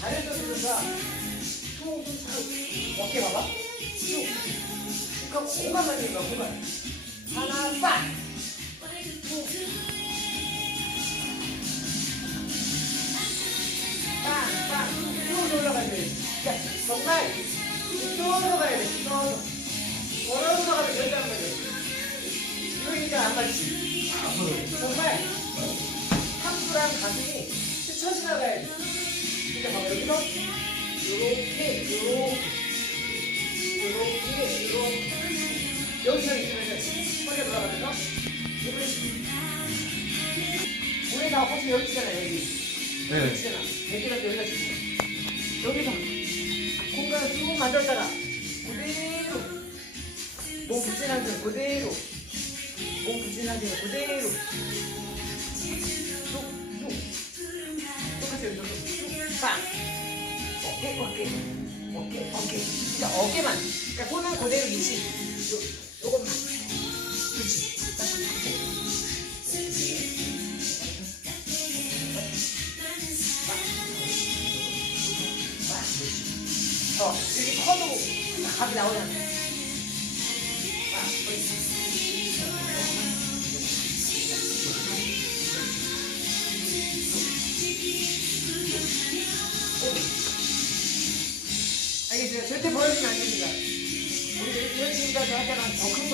다리를 들면서 툭툭 어깨 봐봐 쭉 하고 공간 만드는 거야 공간 하나 빡 빵빵 쭉 올라가야 돼 그러니까 정말 이쪽으로 가야 돼 이쪽으로 걸어서 가면 된다는 거지 그러니까 안 맞지 정말 탁구랑 가슴이 스쳐 지나가야 돼 그러니까 여기서 요렇게 요렇게 요렇게 요렇게. 여기서 있으면 허리가 돌아가면서. 우리 다 혹시 여기 있잖아 여기. 네. 있잖아. 여기가 여기가 있잖아 여기서 공간을 쭉 만들었다가 그대로. 몸 붙이는 데 그대로. 몸 붙이는 데 그대로 빵. 어깨 어깨. 어깨 어깨. 그러니까 어깨만. 그러니까 손은 그대로 위치 요 요것만. 그렇지. 어, 여기 커도 각이 나오잖아. 아, 절대 보여주면 안 됩니다. 우리 이런 식으로 하다가 더큰.